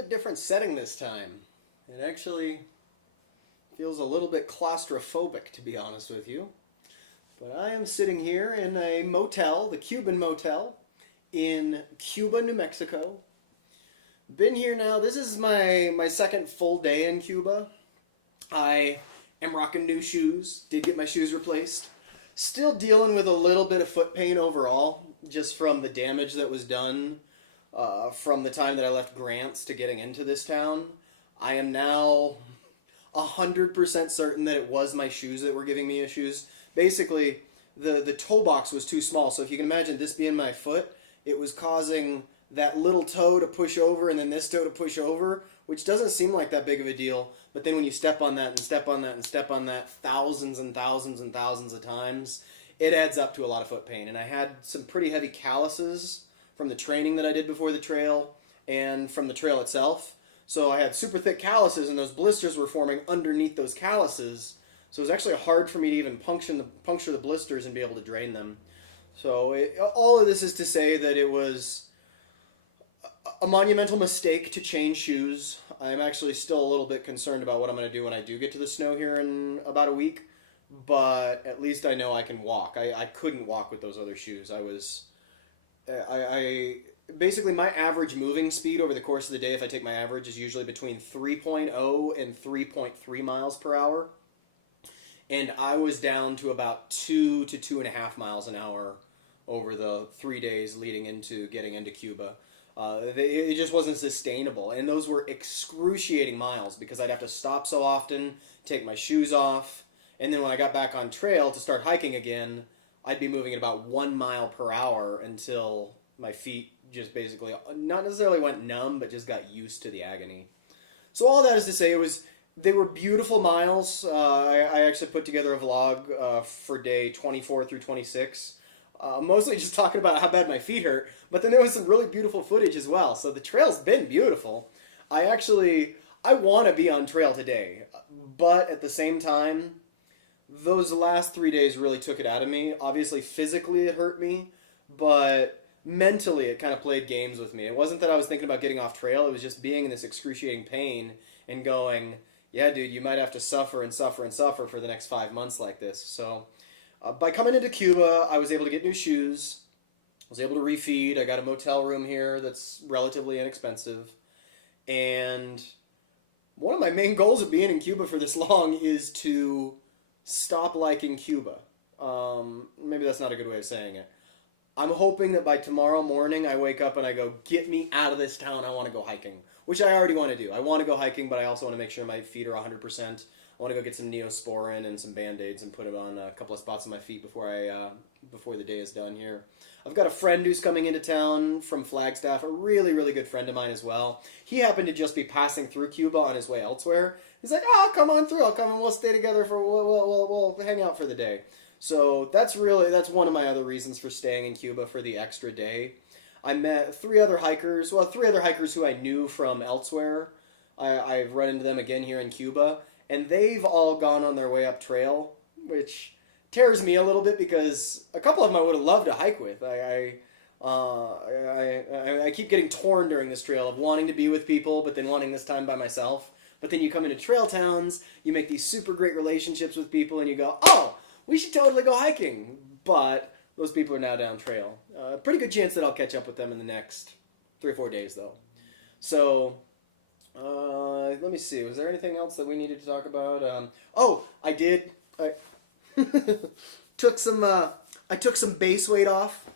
bit different setting this time. It actually feels a little bit claustrophobic, to be honest with you. But I am sitting here in a motel, the Cuban Motel, in Cuba, New Mexico. Been here now. This is my second full day in Cuba. I am rocking new shoes. Did get my shoes replaced. Still dealing with a little bit of foot pain overall, just from the damage that was done from the time that I left Grants to getting into this town. I am now 100% certain that it was my shoes that were giving me issues. Basically, the toe box was too small, so if you can imagine this being my foot, it was causing that little toe to push over and then this toe to push over, which doesn't seem like that big of a deal, but then when you step on that and step on that and step on that thousands and thousands and thousands of times, it adds up to a lot of foot pain. And I had some pretty heavy calluses from the training that I did before the trail and from the trail itself. So I had super thick calluses, and those blisters were forming underneath those calluses. So it was actually hard for me to even puncture the blisters and be able to drain them. So all of this is to say that it was a monumental mistake to change shoes. I'm actually still a little bit concerned about what I'm going to do when I do get to the snow here in about a week. But at least I know I can walk. I couldn't walk with those other shoes. Basically, my average moving speed over the course of the day, if I take my average, is usually between 3.0 and 3.3 miles per hour. And I was down to about 2 to 2.5 miles an hour over the 3 days leading into getting into Cuba. It just wasn't sustainable. And those were excruciating miles because I'd have to stop so often, take my shoes off. And then when I got back on trail to start hiking again, I'd be moving at about 1 mile per hour until my feet just basically not necessarily went numb, but just got used to the agony. So all that is to say, they were beautiful miles. I actually put together a vlog for day 24 through 26, mostly just talking about how bad my feet hurt, but then there was some really beautiful footage as well. So the trail's been beautiful. I want to be on trail today, but at the same time, those last 3 days really took it out of me. Obviously, physically it hurt me, but mentally it kind of played games with me. It wasn't that I was thinking about getting off trail, it was just being in this excruciating pain and going, yeah, dude, you might have to suffer and suffer and suffer for the next 5 months like this. So by coming into Cuba, I was able to get new shoes. I was able to refeed. I got a motel room here that's relatively inexpensive. And one of my main goals of being in Cuba for this long is to stop liking Cuba. Maybe that's not a good way of saying it. I'm hoping that by tomorrow morning I wake up and I go, get me out of this town, I want to go hiking. Which I already want to do. I want to go hiking, but I also want to make sure my feet are 100%. I want to go get some Neosporin and some Band-Aids and put it on a couple of spots on my feet before the day is done here. I've got a friend who's coming into town from Flagstaff, a really, really good friend of mine as well. He happened to just be passing through Cuba on his way elsewhere. He's like, oh, I'll come on through. I'll come and we'll stay together we'll hang out for the day. So that's one of my other reasons for staying in Cuba for the extra day. I met three other hikers who I knew from elsewhere. I've run into them again here in Cuba, and they've all gone on their way up trail, which tears me a little bit because a couple of them I would have loved to hike with. I keep getting torn during this trail of wanting to be with people, but then wanting this time by myself. But then you come into trail towns, you make these super great relationships with people, and you go, oh, we should totally go hiking. But those people are now down trail. Pretty good chance that I'll catch up with them in the next 3 or 4 days, though. So, let me see. Was there anything else that we needed to talk about? I did. I took some base weight off.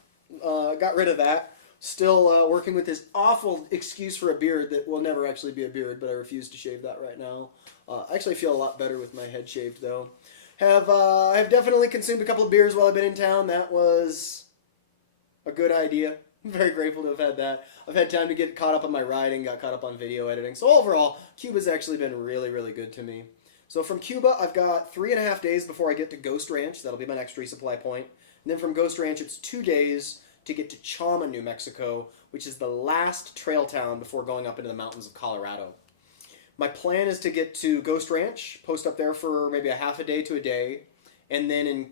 Got rid of that. Still working with this awful excuse for a beard that will never actually be a beard, but I refuse to shave that right now. I actually feel a lot better with my head shaved, though. Have definitely consumed a couple of beers while I've been in town. That was a good idea. I'm very grateful to have had that. I've had time to get caught up on my riding, got caught up on video editing. So overall, Cuba's actually been really, really good to me. So from Cuba, I've got 3.5 days before I get to Ghost Ranch. That'll be my next resupply point. And then from Ghost Ranch, it's 2 days to get to Chama, New Mexico, which is the last trail town before going up into the mountains of Colorado. My plan is to get to Ghost Ranch, post up there for maybe a half a day to a day, and then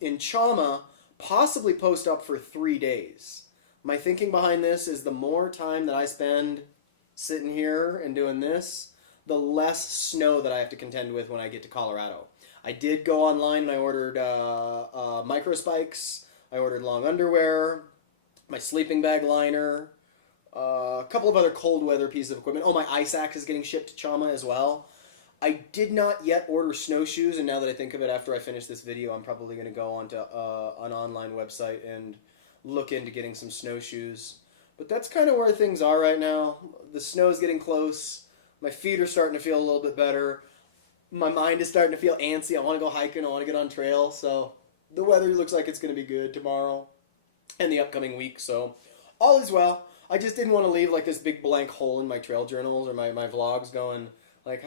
in Chama, possibly post up for 3 days. My thinking behind this is the more time that I spend sitting here and doing this, the less snow that I have to contend with when I get to Colorado. I did go online and I ordered micro spikes. I ordered long underwear, my sleeping bag liner, a couple of other cold weather pieces of equipment. Oh, my ice axe is getting shipped to Chama as well. I did not yet order snowshoes, and now that I think of it, after I finish this video, I'm probably going to go onto an online website and look into getting some snowshoes. But that's kind of where things are right now. The snow's getting close. My feet are starting to feel a little bit better. My mind is starting to feel antsy. I want to go hiking. I want to get on trail. So the weather looks like it's going to be good tomorrow and the upcoming week. So all is well. I just didn't want to leave like this big blank hole in my trail journals or my vlogs going like,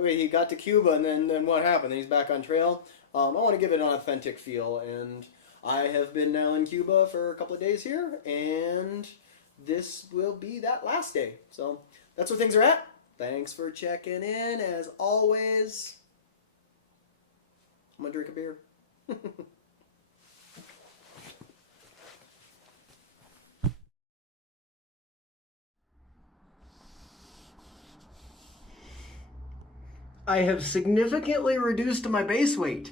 wait, he got to Cuba and then what happened? Then he's back on trail. I want to give it an authentic feel, and I have been now in Cuba for a couple of days here, and this will be that last day. So that's where things are at. Thanks for checking in. As always, I'm going to drink a beer. I have significantly reduced my base weight.